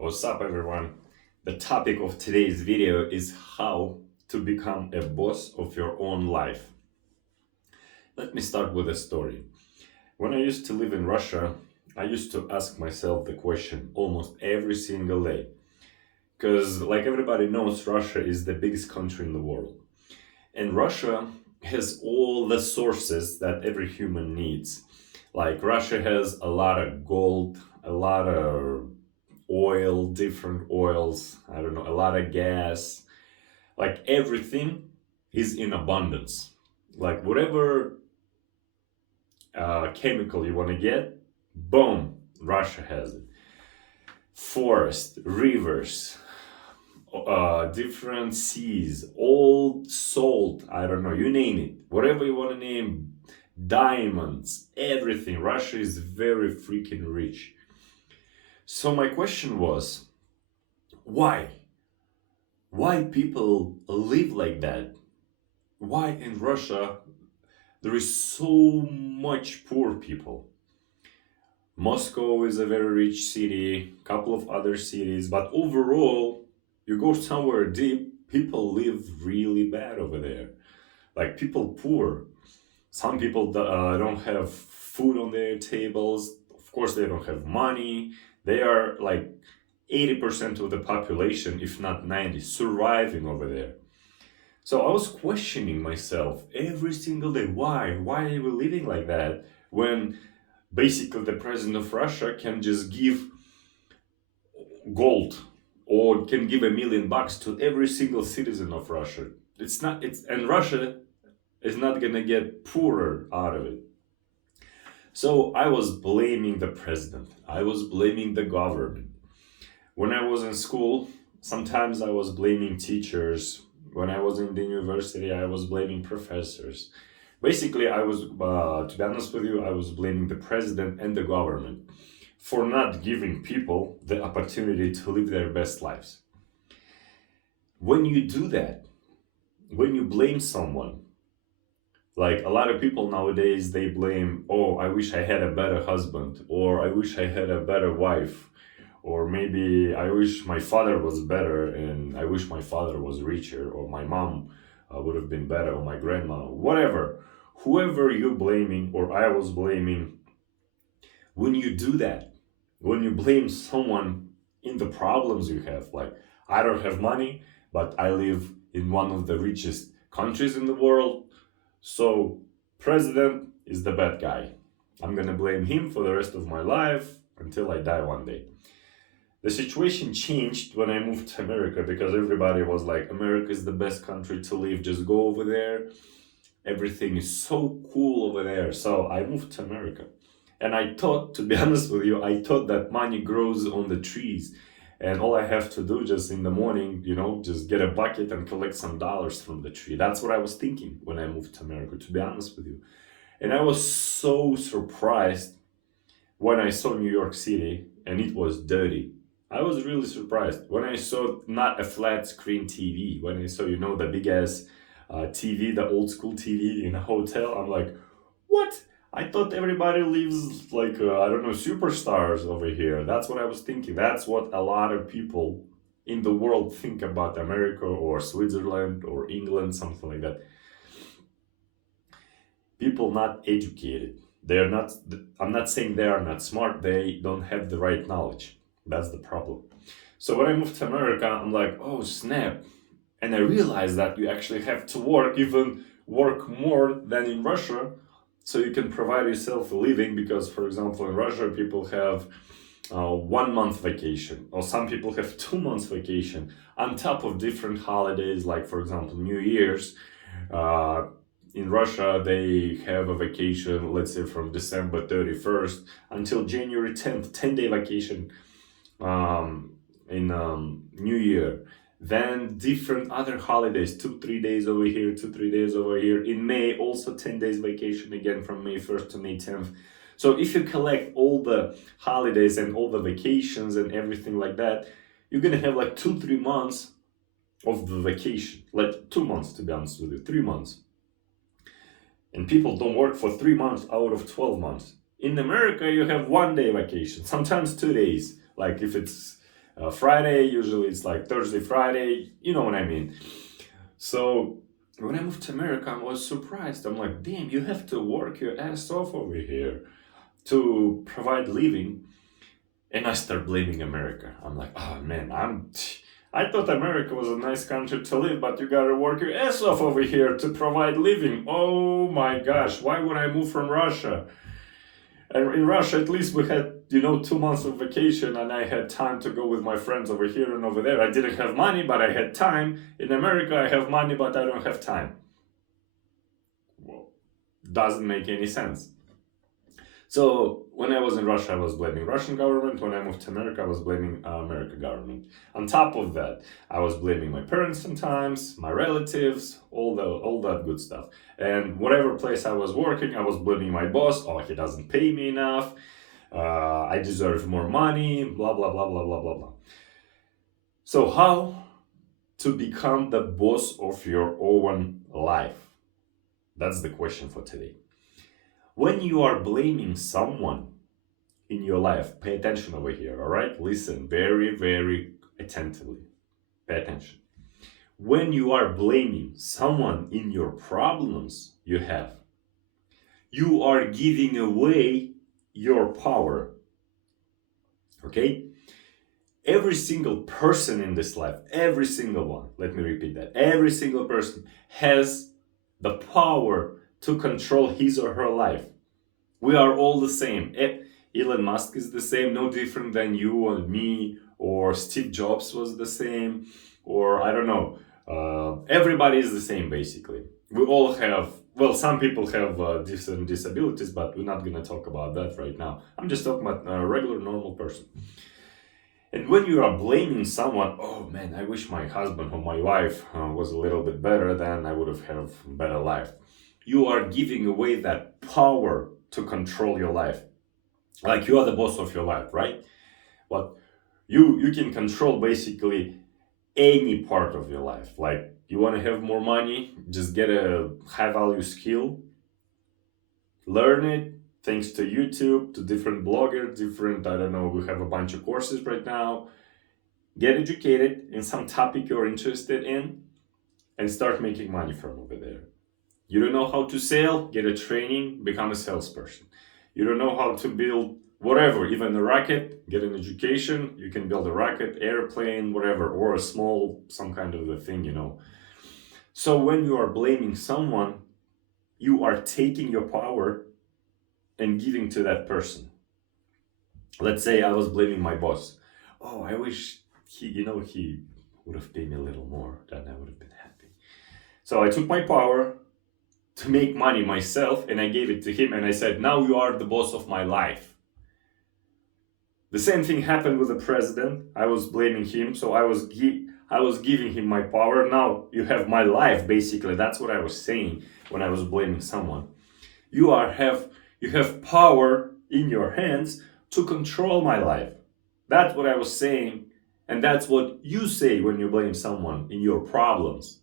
What's up, everyone? The topic of today's video is how to become a boss of your own life. Let me start with a story. When I used to live in Russia, I used to ask myself the question almost every single day. Because, like everybody knows, Russia is the biggest country in the world. And Russia has all the sources that every human needs. Like, Russia has a lot of gold, a lot of oil, different oils, I don't know, a lot of gas. Like everything is in abundance. Like whatever chemical you want to get, boom, Russia has it. Forest, rivers, different seas, old salt, I don't know, you name it. Whatever you want to name, diamonds, everything. Russia is very freaking rich. So my question was, why? Why people live like that? Why in Russia there is so much poor people? Moscow is a very rich city, couple of other cities, but overall, you go somewhere deep, people live really bad over there. Like people poor. Some people don't have food on their tables. Of course, they don't have money. They are like 80% of the population, if not 90, surviving over there. So I was questioning myself every single day. Why? Why are we living like that when basically the president of Russia can just give gold or can give $1 million to every single citizen of Russia? It's not. It's and Russia is not gonna get poorer out of it. So I was blaming the president. I was blaming the government. When I was in school, sometimes I was blaming teachers. When I was in the university, I was blaming professors. Basically, to be honest with you, I was blaming the president and the government for not giving people the opportunity to live their best lives. When you do that, when you blame someone, like a lot of people nowadays, they blame, oh, I wish I had a better husband, or I wish I had a better wife, or maybe I wish my father was better and I wish my father was richer, or my mom would have been better, or my grandma, whatever. Whoever you're blaming, or I was blaming, when you do that, when you blame someone in the problems you have, like, I don't have money, but I live in one of the richest countries in the world, so president is the bad guy. I'm gonna blame him for the rest of my life until I die one day. The situation changed when I moved to America because everybody was like, America is the best country to live, just go over there. Everything is so cool over there. So I moved to America. And I thought, to be honest with you, I thought that money grows on the trees. And all I have to do just in the morning, just get a bucket and collect some dollars from the tree. That's what I was thinking when I moved to America, to be honest with you. And I was so surprised when I saw New York City and it was dirty. I was really surprised when I saw not a flat screen TV, when I saw, the big ass TV, the old school TV in a hotel. I'm like, what? I thought everybody lives like, I don't know, superstars over here. That's what I was thinking. That's what a lot of people in the world think about America or Switzerland or England, something like that. People not educated. They're not, I'm not saying they are not smart, they don't have the right knowledge. That's the problem. So when I moved to America, I'm like, oh snap. And I realized that you actually have to work more than in Russia, so you can provide yourself a living. Because, for example, in Russia, people have 1 month vacation, or some people have 2 months vacation on top of different holidays, like, for example, New Year's. Uh, in Russia, they have a vacation, let's say from December 31st until January 10th, 10-day vacation in New Year. Then different other holidays, 2-3 days over here, 2-3 days over here. In May, also 10 days vacation again from May 1st to May 10th. So if you collect all the holidays and all the vacations and everything like that, you're gonna have like 2-3 months of the vacation. Like 2 months, to be honest with you, 3 months. And people don't work for 3 months out of 12 months. In America, you have 1 day vacation, sometimes 2 days. Like if it's Friday. Usually it's like Thursday, Friday. You know what I mean. So when I moved to America, I was surprised. I'm like, damn, you have to work your ass off over here to provide living. And I start blaming America. I'm like, oh man, I thought America was a nice country to live, but you gotta work your ass off over here to provide living. Oh my gosh, why would I move from Russia? And in Russia, at least we had, 2 months of vacation, and I had time to go with my friends over here and over there. I didn't have money, but I had time. In America, I have money, but I don't have time. Well, doesn't make any sense. So when I was in Russia, I was blaming Russian government. When I moved to America, I was blaming American government. On top of that, I was blaming my parents sometimes, my relatives, all that good stuff. And whatever place I was working, I was blaming my boss. Oh, he doesn't pay me enough. I deserve more money. Blah blah blah blah blah blah blah. So how to become the boss of your own life? That's the question for today. When you are blaming someone in your life, pay attention over here, all right? Listen very, very attentively. Pay attention. When you are blaming someone in your problems you have, you are giving away your power. Okay? Every single person in this life, every single one, let me repeat that, every single person has the power to control his or her life. We are all the same. Elon Musk is the same, no different than you and me, or Steve Jobs was the same, or I don't know. Everybody is the same basically. We all have, well, some people have different disabilities, but we're not gonna talk about that right now. I'm just talking about a regular, normal person. And when you are blaming someone, oh man, I wish my husband or my wife was a little bit better, then I would have had a better life. You are giving away that power to control your life. Like you are the boss of your life, right? But you can control basically any part of your life. Like you want to have more money, just get a high value skill, learn it, thanks to YouTube, to different bloggers, I don't know, we have a bunch of courses right now. Get educated in some topic you're interested in and start making money from over there. You don't know how to sell, get a training, become a salesperson. You don't know how to build whatever, even a rocket, get an education. You can build a rocket, airplane, whatever, or a small, some kind of a thing. So when you are blaming someone, you are taking your power and giving to that person. Let's say I was blaming my boss. Oh, I wish he would have paid me a little more, then I would have been happy. So I took my power to make money myself and I gave it to him and I said, now you are the boss of my life. The same thing happened with the president. I was blaming him, so I was giving him my power. Now you have my life, basically. That's what I was saying when I was blaming someone. You have power in your hands to control my life. That's what I was saying, and that's what you say when you blame someone in your problems.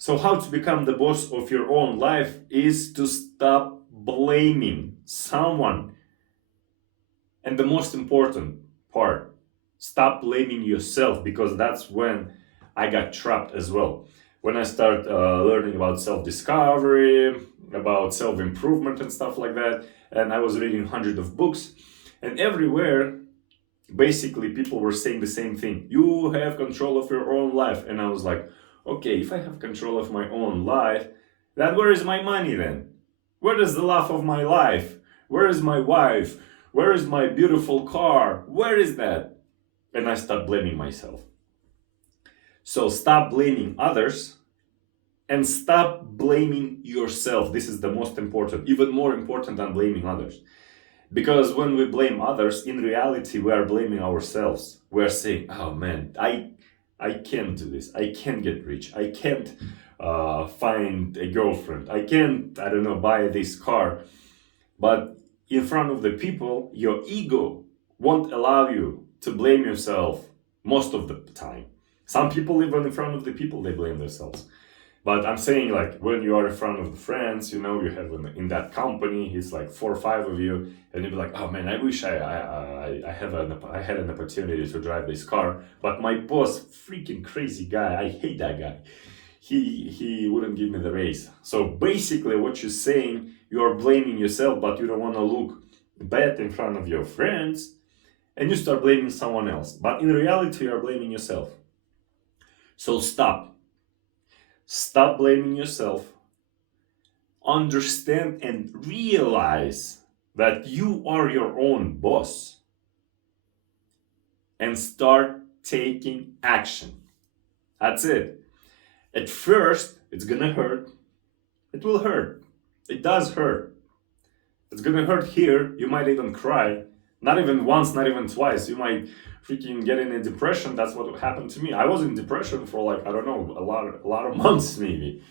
So how to become the boss of your own life is to stop blaming someone. And the most important part, stop blaming yourself, because that's when I got trapped as well. When I started learning about self-discovery, about self-improvement and stuff like that, and I was reading hundreds of books, and everywhere, basically people were saying the same thing. You have control of your own life. And I was like, okay, if I have control of my own life, then where is my money then? Where is the love of my life? Where is my wife? Where is my beautiful car? Where is that? And I start blaming myself. So stop blaming others and stop blaming yourself. This is the most important, even more important than blaming others. Because when we blame others, in reality, we are blaming ourselves. We are saying, oh man, I can't do this. I can't get rich. I can't find a girlfriend. I can't, buy this car. But in front of the people, your ego won't allow you to blame yourself most of the time. Some people, even in front of the people, they blame themselves. But I'm saying, like, when you are in front of the friends, you know, you have in that company, it's like 4 or 5 of you, and you'll be like, oh man, I wish I had an opportunity to drive this car, but my boss, freaking crazy guy, I hate that guy. He wouldn't give me the raise. So basically, what you're saying, you are blaming yourself, but you don't want to look bad in front of your friends, and you start blaming someone else. But in reality, you are blaming yourself. So stop. Stop blaming yourself. Understand and realize that you are your own boss, and start taking action. That's it. At first, it's gonna hurt. It will hurt. It does hurt. It's gonna hurt here. You might even cry. Not even once, not even twice. You might freaking get in a depression. That's what happened to me. I was in depression for, like, I don't know, a lot of months maybe.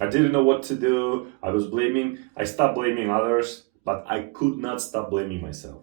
I didn't know what to do. I stopped blaming others, but I could not stop blaming myself.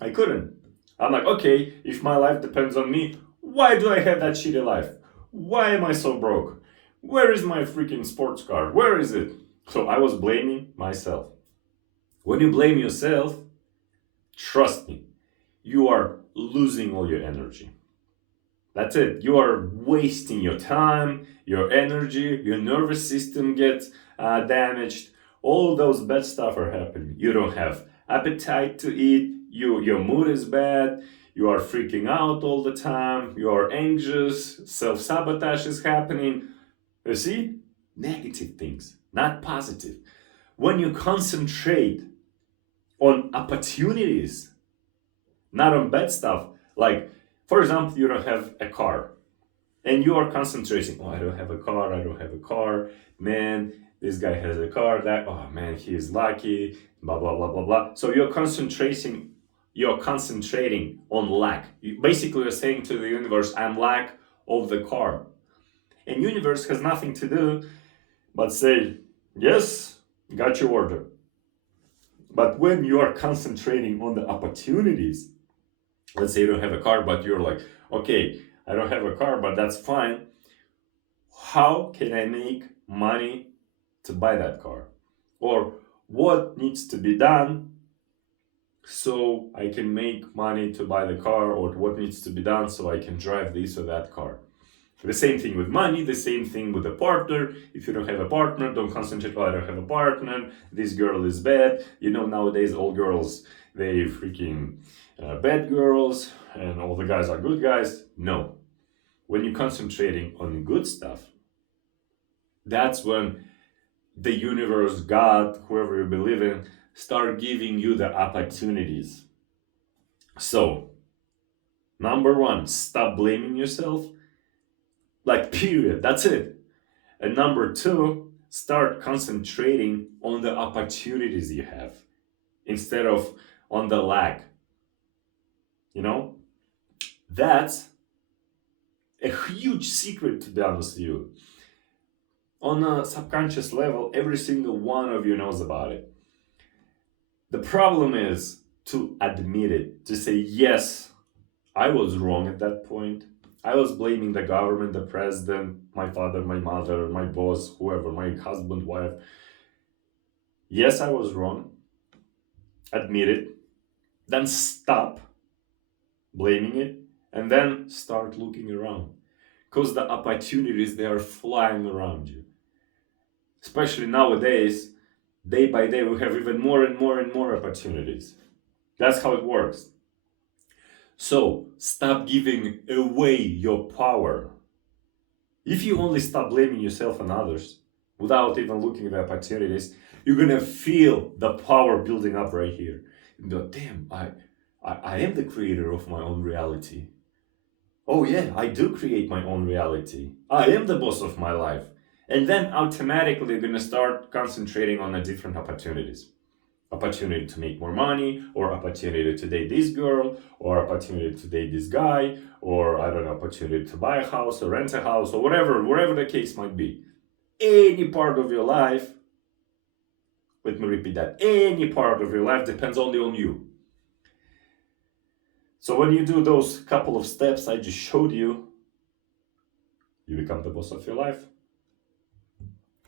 I couldn't. I'm like, okay, if my life depends on me, why do I have that shitty life? Why am I so broke? Where is my freaking sports car? Where is it? So I was blaming myself. When you blame yourself, trust me, you are losing all your energy. That's it. You are wasting your time, your energy, your nervous system gets damaged. All those bad stuff are happening. You don't have appetite to eat. Your mood is bad. You are freaking out all the time. You are anxious. Self-sabotage is happening. You see? Negative things, not positive. When you concentrate on opportunities, not on bad stuff, like, for example, you don't have a car, and you are concentrating, oh, I don't have a car, man, this guy has a car, that, oh man, he is lucky, blah blah blah blah blah. So you're concentrating on lack. You basically are saying to the universe, I'm lack of the car. And universe has nothing to do but say, yes, got your order. But when you are concentrating on the opportunities, let's say you don't have a car, but you're like, okay, I don't have a car, but that's fine. How can I make money to buy that car? Or what needs to be done so I can make money to buy the car? Or what needs to be done so I can drive this or that car? The same thing with money, the same thing with a partner. If you don't have a partner, don't concentrate, oh, I don't have a partner, this girl is bad. You know, nowadays all girls, they freaking bad girls, and all the guys are good guys. No. When you're concentrating on good stuff, that's when the universe, God, whoever you believe in, start giving you the opportunities. So, number one, stop blaming yourself. Like, period. That's it. And number two, start concentrating on the opportunities you have instead of on the lack. You know? That's a huge secret, to be honest with you. On a subconscious level, every single one of you knows about it. The problem is to admit it, to say, yes, I was wrong at that point. I was blaming the government, the president, my father, my mother, my boss, whoever, my husband, wife. Yes, I was wrong. Admit it. Then stop blaming it, and then start looking around. Because the opportunities, they are flying around you. Especially nowadays, day by day, we have even more and more and more opportunities. That's how it works. So stop giving away your power. If you only stop blaming yourself and others without even looking at the opportunities, you're gonna feel the power building up right here. And be like, damn, I am the creator of my own reality. Oh yeah, I do create my own reality. I am the boss of my life. And then automatically you're gonna start concentrating on the different opportunities. Opportunity to make more money, or opportunity to date this girl, or opportunity to date this guy, or I don't know, opportunity to buy a house or rent a house, or whatever the case might be. Any part of your life, let me repeat that, any part of your life depends only on you. So when you do those couple of steps I just showed you, you become the boss of your life.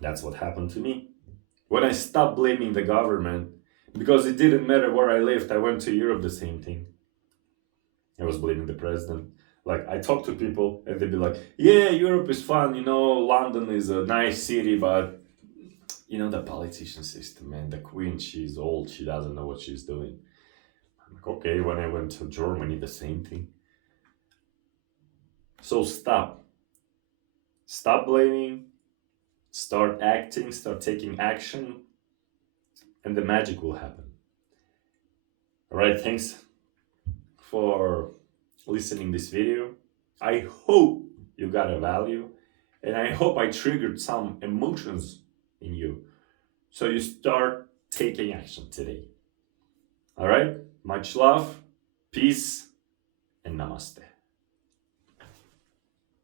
That's what happened to me. When I stopped blaming the government, because it didn't matter where I lived, I went to Europe, the same thing. I was blaming the president. Like, I talk to people and they'd be like, yeah, Europe is fun, London is a nice city, but the politician system, man, the queen, she's old, she doesn't know what she's doing. I'm like, okay, when I went to Germany, the same thing. So stop. Stop blaming, start acting, start taking action, and the magic will happen. All right, thanks for listening this video. I hope you got a value, and I hope I triggered some emotions in you, so you start taking action today. All right, much love, peace, and namaste.